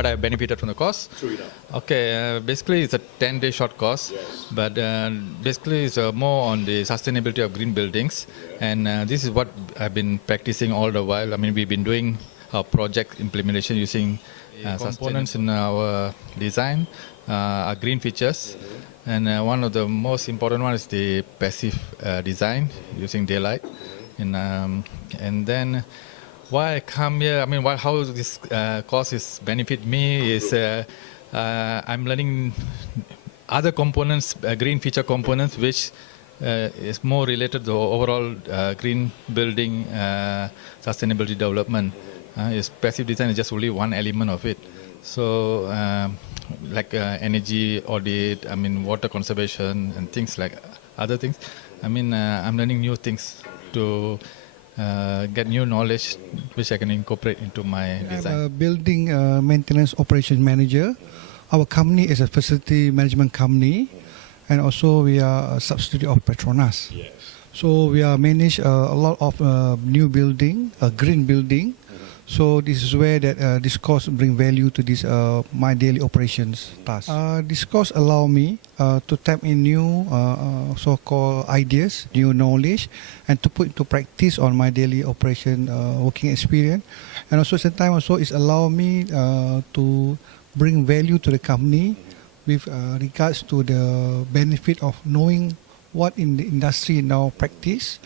what I benefited from the course. True enough. Okay, basically it's a 10-day short course, Yes. but basically it's more on the sustainability of green buildings, and this is what I've been practicing all the while. I mean, we've been doing our project implementation using components in our design, are green features, and one of the most important one is the passive design using daylight, and then why I come here, I mean, how this course is benefit me is I'm learning other components, green feature components, which is more related to overall green building sustainability development. Is passive design is just only one element of it. So like energy audit, I mean water conservation and things like other things. I mean I'm learning new things to get new knowledge which I can incorporate into my design. I'm a building maintenance operation manager. Our company is a facility management company, and also we are a subsidiary of Petronas. Yes. So we are manage a lot of new building, green building. So this is where that this course bring value to this my daily operations task. This course allow me to tap in new so-called ideas, new knowledge, and to put into practice on my daily operation working experience. And also at the time also it's allow me to bring value to the company with regards to the benefit of knowing what in the industry now practice,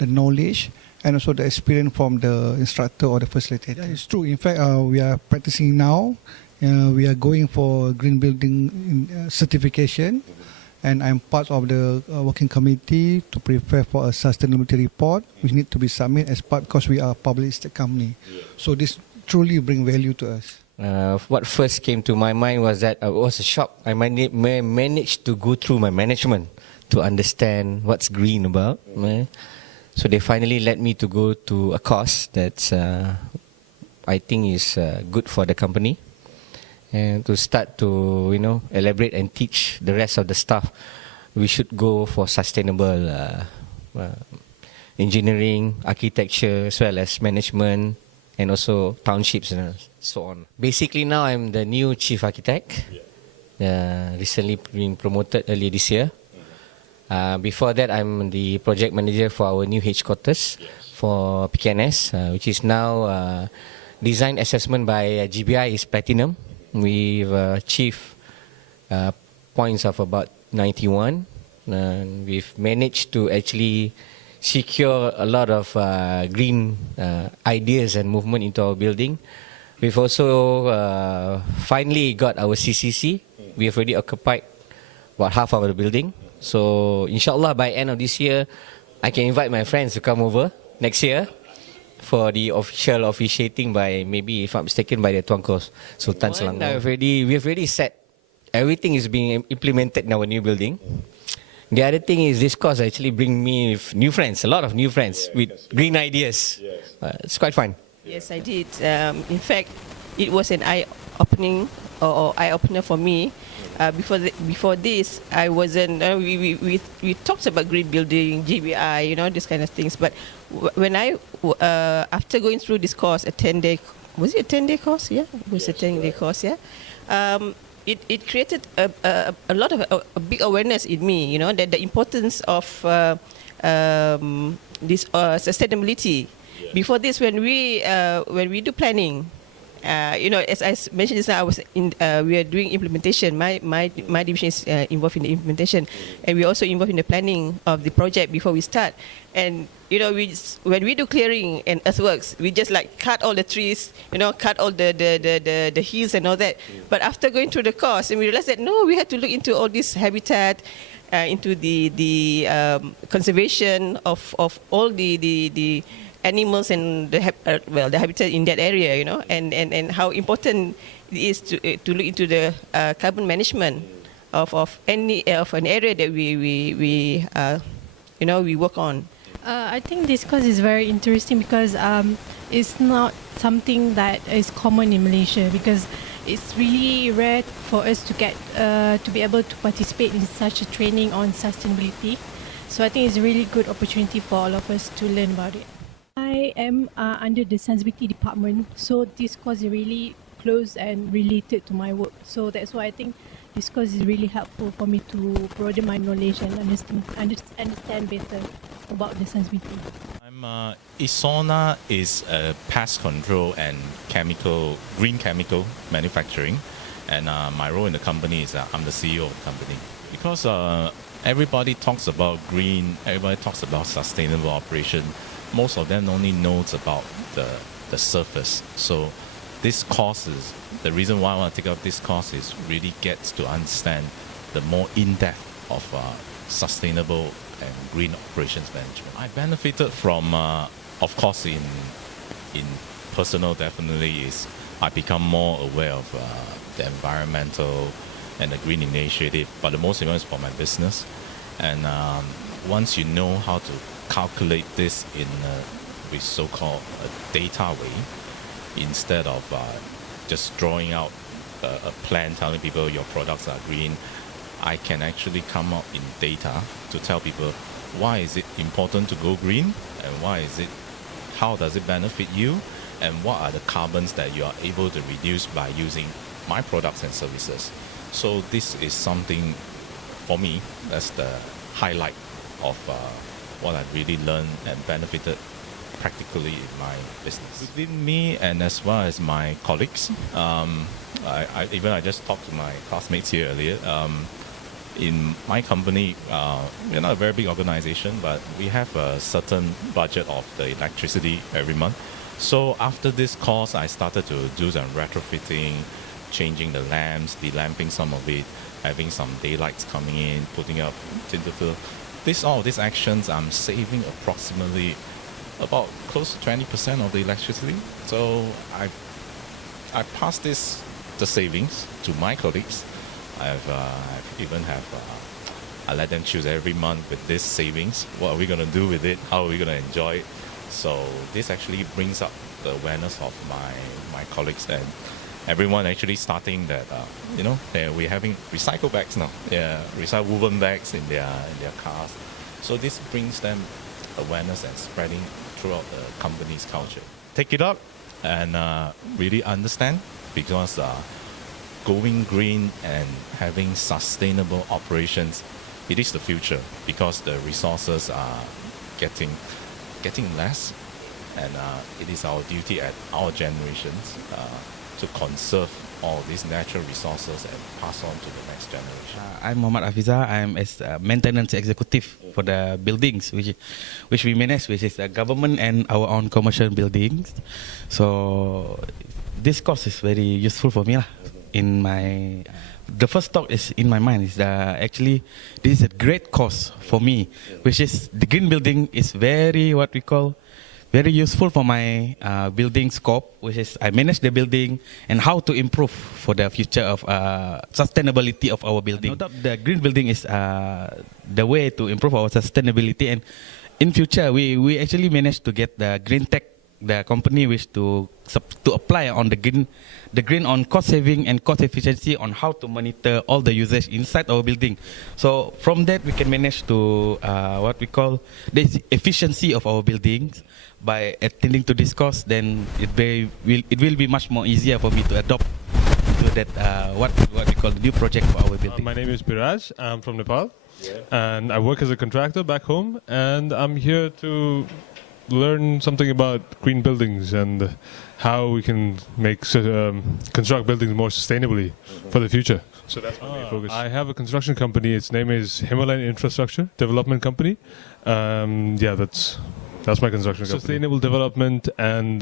the knowledge, and also the experience from the instructor or the facilitator. That is true. In fact, we are practicing now. We are going for green building certification, and I'm part of the working committee to prepare for a sustainability report, which need to be submitted as part because we are a public listed company. So this truly bring value to us. What first came to my mind was that I was shocked. I managed to go through my management to understand what's green about. So they finally let me to go to a course that's I think is good for the company, and to start to elaborate and teach the rest of the staff. We should go for sustainable engineering, architecture, as well as management, and also townships and so on. Basically now I'm the new chief architect, recently been promoted earlier this year. Before that I'm the project manager for our new headquarters for PKNS, which is now design assessment by GBI is platinum. We've achieved points of about 91, and we've managed to actually secure a lot of green ideas and movement into our building. We've also finally got our CCC. We have already occupied about half of the building. So inshallah by end of this year, I can invite my friends to come over next year for the officiating by, maybe if I'm mistaken, by the Tuanko Sultan Selangor. We have already set, everything is being implemented in our new building. The other thing is this course actually bring me new friends, a lot of new friends with green ideas. It's quite fun. Yes, I did. In fact, it was an eye-opening or eye-opener for me. Before this, I wasn't. We talked about green building, GBI, these kind of things. But when after going through this course, a 10-day, was it a 10-day course? Yeah, it was a 10-day course. Yeah. It created a lot of a big awareness in me, that the importance of this sustainability. Yes. Before this, when we do planning, as I mentioned just now, we are doing implementation. My division is involved in the implementation, and we're also involved in the planning of the project before we start. And when we do clearing and earthworks, we just like cut all the trees, cut all the hills and all that. But after going through the course, and we realized that no, we had to look into all this habitat, into the conservation of all the animals and the habitat in that area, and how important it is to look into the carbon management of an area that we work on. I think this course is very interesting because it's not something that is common in Malaysia, because it's really rare for us to get to be able to participate in such a training on sustainability. So I think it's a really good opportunity for all of us to learn about it. I am under the sustainability department, so this course is really close and related to my work. So that's why I think this course is really helpful for me to broaden my knowledge and understand better about the sustainability. Isona is a pest control and green chemical manufacturing, and my role in the company is I'm the CEO of the company. Because everybody talks about green, everybody talks about sustainable operation, most of them only knows about the surface. So this course is, the reason why I want to take up this course is really gets to understand the more in-depth of sustainable and green operations management. I benefited from, of course, in personal definitely is I become more aware of the environmental and the green initiative, but the most important is for my business. And once you know how to calculate this in with so-called a data way, instead of just drawing out a plan telling people your products are green, I can actually come up in data to tell people why is it important to go green, and how does it benefit you, and what are the carbons that you are able to reduce by using my products and services. So this is something, for me, that's the highlight of what I've really learned and benefited practically in my business. Within me and as well as my colleagues, I just talked to my classmates here earlier. In my company, we're not a very big organization, but we have a certain budget of the electricity every month. So after this course, I started to do some retrofitting, changing the lamps, delamping some of it, having some daylights coming in, putting up tinted film. All of these actions, I'm saving approximately about close to 20% of the electricity. So I pass the savings to my colleagues. I let them choose every month with this savings. What are we going to do with it? How are we going to enjoy it? So this actually brings up the awareness of my colleagues, and everyone actually starting that, we're having recycle bags now. Yeah, recycle woven bags in their cars. So this brings them awareness and spreading throughout the company's culture. Take it up and really understand, because going green and having sustainable operations, it is the future, because the resources are getting less, and it is our duty at our generations to conserve all these natural resources and pass on to the next generation. I'm Muhammad Afiza. I'm as maintenance executive for the buildings which we manage, which is the government and our own commercial buildings. So this course is very useful for me. The first thought is in my mind is actually this is a great course for me, which is the green building is very useful for my building scope, which is I manage the building and how to improve for the future of sustainability of our building. No doubt the green building is the way to improve our sustainability, and in future we actually managed to get the green tech, the company wish to apply on the green on cost saving and cost efficiency on how to monitor all the usage inside our building. So from that we can manage to what we call the efficiency of our buildings. By attending to this course, then it will be much more easier for me to adopt to that what we call the new project for our building. My name is Biraj. I'm from Nepal, and I work as a contractor back home, and I'm here to learn something about green buildings and how we can construct buildings more sustainably for the future. So that's my main focus. I have a construction company. Its name is Himalayan Infrastructure Development Company. That's my construction company. Sustainable development and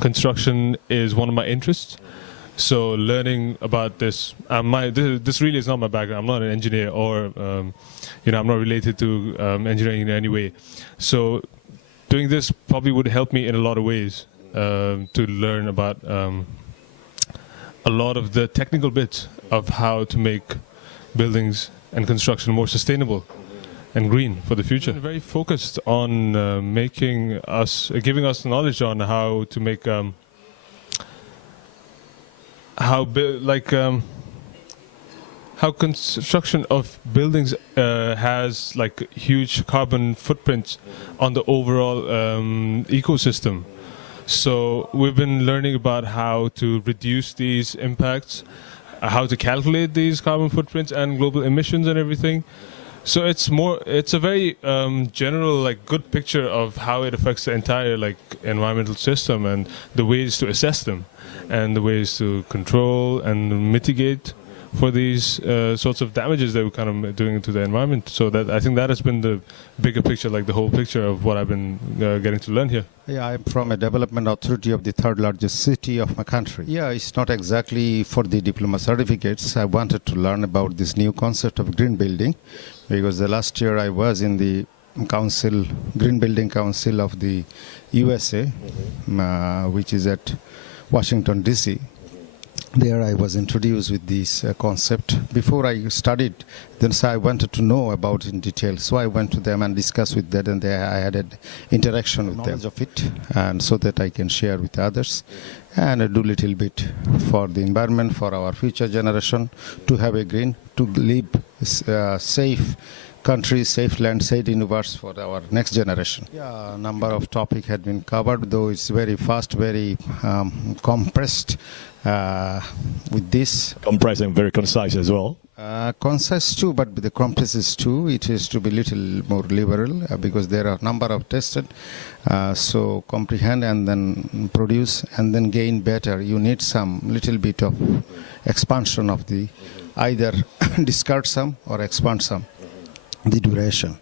construction is one of my interests. So learning about this, this really is not my background. I'm not an engineer, or I'm not related to engineering in any way. So doing this probably would help me in a lot of ways to learn about a lot of the technical bits of how to make buildings and construction more sustainable and green for the future. I'm very focused on giving us knowledge on how to make how construction of buildings has huge carbon footprints on the overall ecosystem. So we've been learning about how to reduce these impacts, how to calculate these carbon footprints and global emissions and everything. So it's a very general, like, good picture of how it affects the entire, like, environmental system and the ways to assess them and the ways to control and mitigate for these sorts of damages that we're kind of doing to the environment. So that, I think that has been the bigger picture, like the whole picture of what I've been getting to learn here. Yeah, I'm from a development authority of the third largest city of my country. Yeah, it's not exactly for the diploma certificates. I wanted to learn about this new concept of green building, because the last year I was in the council, Green Building Council of the USA, which is at Washington, D.C. There I was introduced with this concept. Before I studied, then so I wanted to know about it in detail. So I went to them and discussed with them, and I had an interaction with them of it, and so that I can share with others and do a little bit for the environment, for our future generation, to have a green, to live safe country, safe land, safe universe for our next generation. Yeah, a number of topics had been covered, though it's very fast, very compressed with this. Compressed and very concise as well. Concise too, but the compresses too, it is to be little more liberal because there are a number of tested. So comprehend and then produce and then gain better. You need some little bit of expansion of the, either discard some or expand some, the duration.